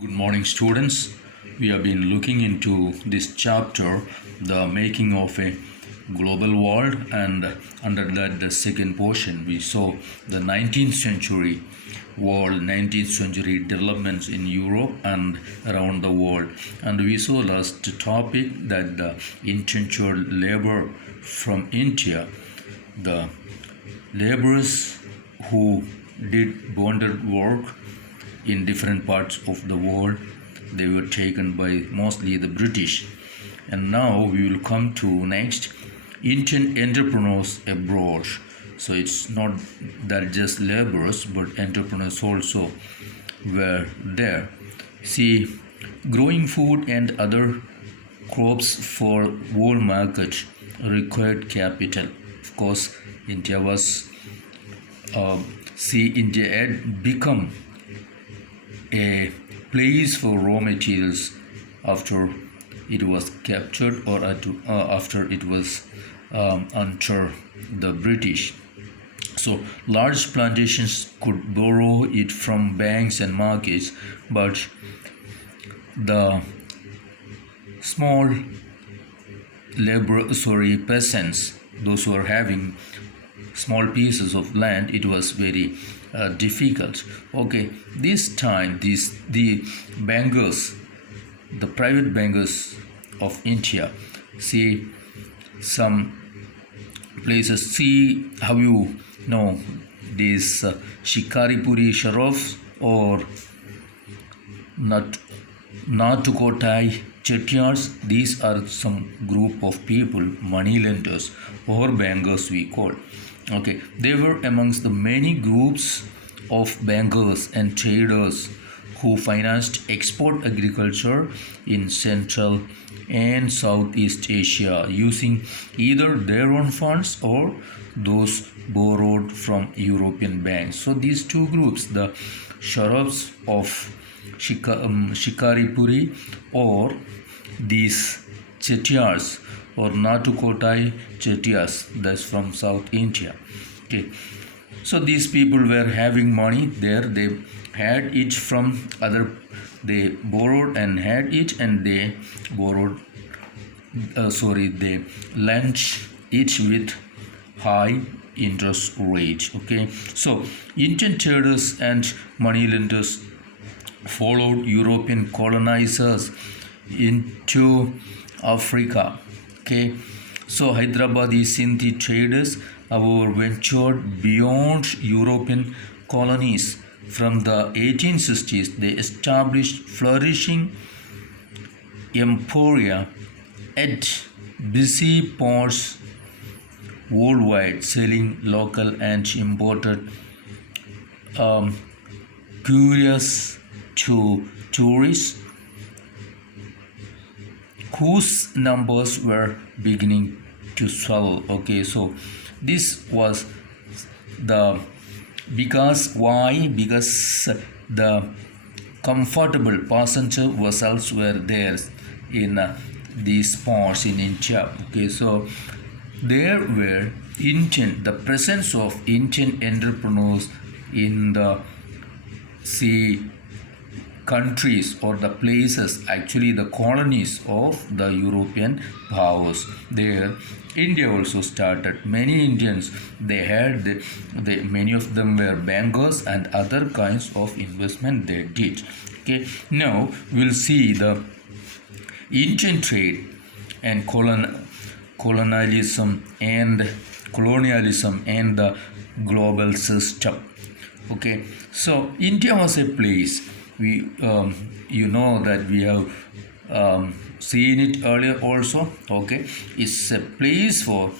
Good morning, students. We have been looking into this chapter, the making of a global world, and under that, the second portion, we saw the 19th century world, 19th century developments in Europe and around the world. And we saw last topic that the intentional labor from India, the laborers who did bonded work in different parts of the world. They were taken by mostly the British. And now we will come to next Indian entrepreneurs abroad. So it's not that just laborers but entrepreneurs also were there. See, growing food and other crops for world market required capital. Of course, India was India had become a place for raw materials after it was captured or after it was under the British. So large plantations could borrow it from banks and markets, but the small peasants, those who are having small pieces of land, it was very difficult. Okay, this time the bankers, the private bankers of India, see some places. See how you know these Shikaripuri Sharofs or Natukotai Chettiars. These are some group of people, money lenders or bankers we call. Okay, they were amongst the many groups of bankers and traders who financed export agriculture in Central and Southeast Asia using either their own funds or those borrowed from European banks. So these two groups, the Sharafs of Shikaripuri or these Chettiars or Natukotai Chettiars, that's from South India. Okay, so these people were having money there. They had it from other. They borrowed and had it, and they borrowed. They lent it with high interest rate. Okay, so Indian traders and money lenders followed European colonizers into Africa. Okay, so Hyderabadi Sindhi traders ventured beyond European colonies. From the 1860s, they established flourishing emporia at busy ports worldwide, selling local and imported curious to tourists whose numbers were beginning to swell. Okay, so this was the because the comfortable passenger vessels were there in these ports in India. Okay, so there were the presence of Indian entrepreneurs in the sea countries or the places, actually the colonies of the European powers. There India also started. Many Indians, they had many of them were bankers and other kinds of investment they did. Okay, now we'll see the Indian trade and colonialism and the global system. Okay, so India was a place you know that we have seen it earlier also. Okay, it's a place of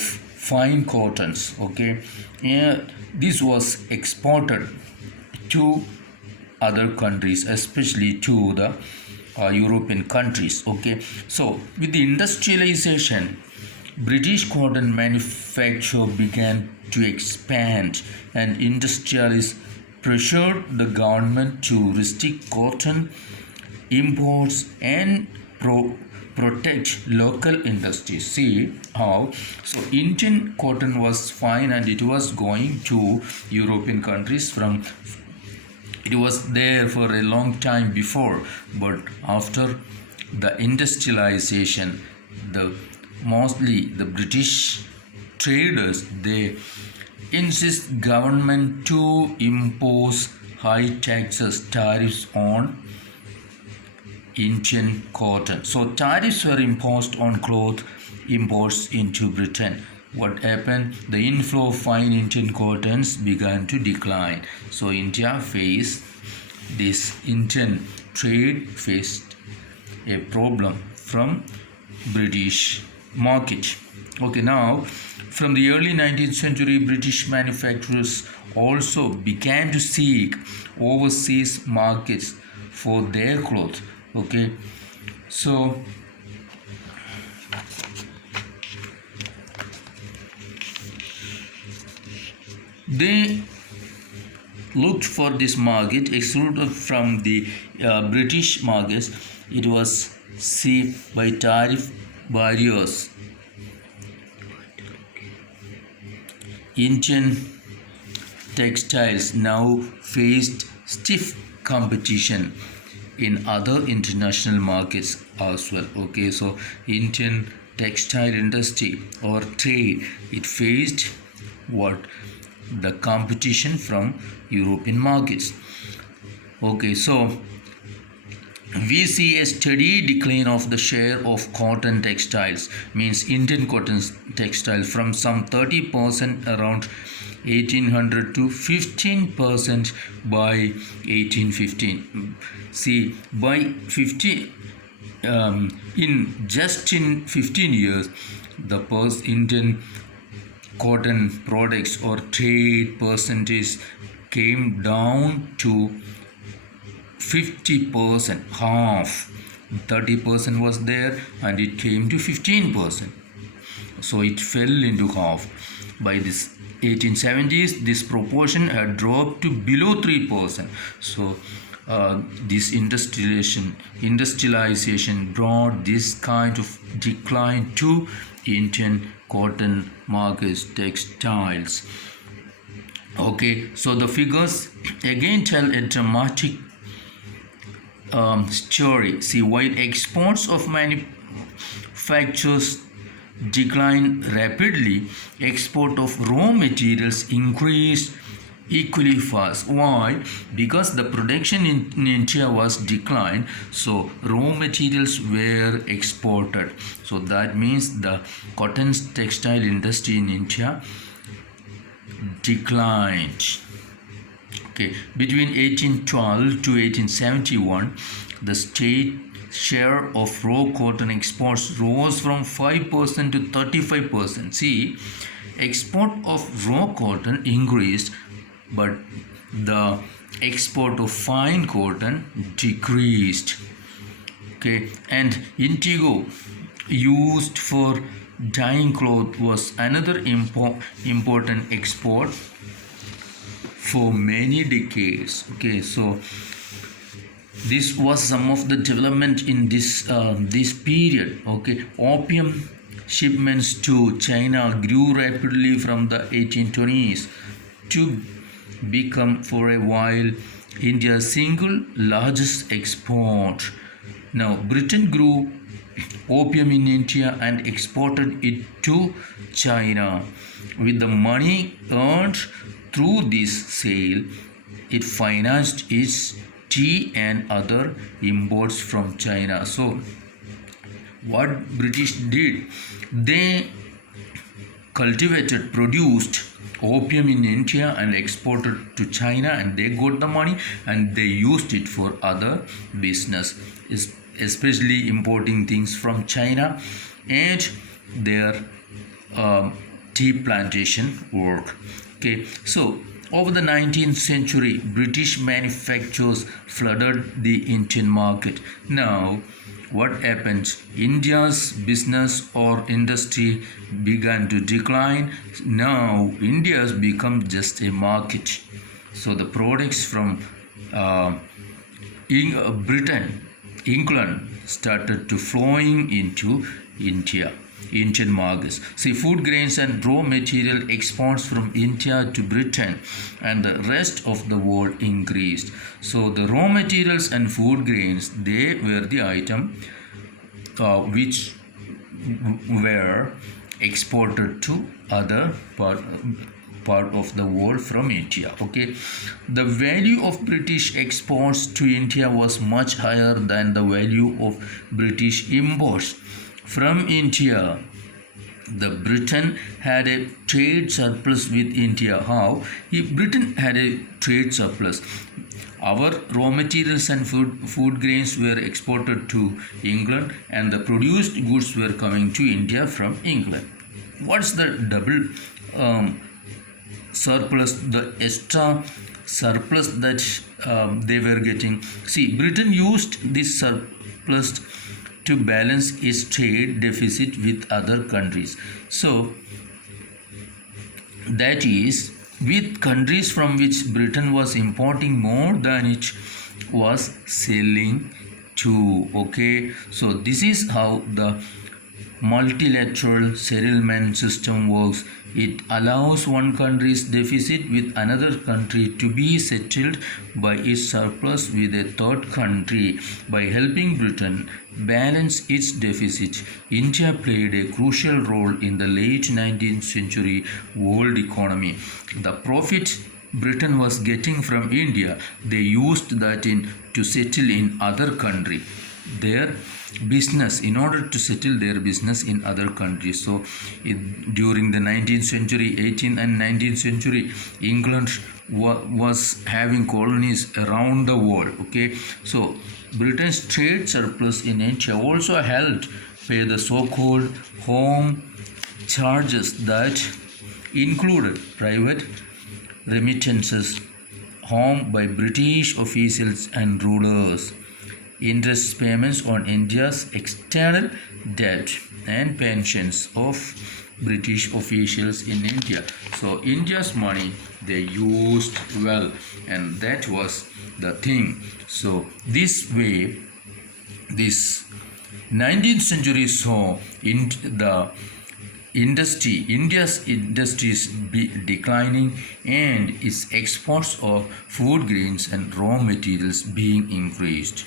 fine cottons. Okay, and this was exported to other countries, especially to the European countries. Okay, so with the industrialization, British cotton manufacture began to expand, and industrialists pressured the government to restrict cotton imports and protect local industries. See how, so Indian cotton was fine and it was going to European countries from it was there for a long time before, but after the industrialization, the mostly the British traders, they insist government to impose high taxes, tariffs on Indian cotton. So tariffs were imposed on cloth imports into Britain. What happened? The inflow of fine Indian cottons began to decline. So India faced this Indian trade faced a problem from British market. Okay, now from the early 19th century, British manufacturers also began to seek overseas markets for their clothes. Okay, so they looked for this market excluded from the British markets. It was saved by tariff barriers. Indian textiles now faced stiff competition in other international markets as well. Okay, so Indian textile industry or trade, it faced what? The competition from European markets. Okay, so we see a steady decline of the share of cotton textiles, means Indian cotton textile, from some 30% around 1800 to 15% by 1815. See, by 50 in 15 years, the Indian cotton products or trade percentage came down to 50%, half. 30% was there and it came to 15%. So it fell into half. By this 1870s, this proportion had dropped to below 3%. So this industrialization brought this kind of decline to Indian cotton markets, textiles. Okay, so the figures again tell a dramatic story. See, while exports of manufactures declined rapidly, export of raw materials increased equally fast. Why? Because the production in India was declined, so raw materials were exported. So that means the cotton textile industry in India declined. Okay, between 1812 to 1871, the state share of raw cotton exports rose from 5% to 35%. See, export of raw cotton increased, but the export of fine cotton decreased. Okay, and indigo used for dyeing cloth was another important export for many decades. Okay, so this was some of the development in this period. Okay, opium shipments to China grew rapidly from the 1820s to become for a while India's single largest export. Now Britain grew opium in India and exported it to China. With the money earned through this sale, it financed its tea and other imports from China. So what British did, they produced opium in India and exported to China, and they got the money and they used it for other business, especially importing things from China and their tea plantation work. Okay, so over the 19th century, British manufacturers flooded the Indian market. Now, what happened? India's business or industry began to decline. Now, India has become just a market. So, the products from Britain, England started to flowing into India. Indian markets. See, food grains and raw material exports from India to Britain and the rest of the world increased. So the raw materials and food grains, they were the item which were exported to other part of the world from India. Okay, the value of British exports to India was much higher than the value of British imports from India. The Britain had a trade surplus with India. How? If Britain had a trade surplus, our raw materials and food grains were exported to England and the produced goods were coming to India from England. What's the double surplus, the extra surplus that they were getting? See, Britain used this surplus to balance its trade deficit with other countries. So, that is, with countries from which Britain was importing more than it was selling to. Okay, so this is how the multilateral settlement system works. It allows one country's deficit with another country to be settled by its surplus with a third country. By helping Britain balance its deficit, India played a crucial role in the late 19th century world economy. The profit Britain was getting from India, they used that to settle in other country their business, in order to settle their business in other countries. So during the 19th century, 18th and 19th century, England was having colonies around the world. Okay, so Britain's trade surplus in India also helped pay the so-called home charges that included private remittances home by British officials and rulers, interest payments on India's external debt, and pensions of British officials in India. So India's money they used well, and that was the thing. So this way, this 19th century saw in the India's industries declining and its exports of food grains and raw materials being increased.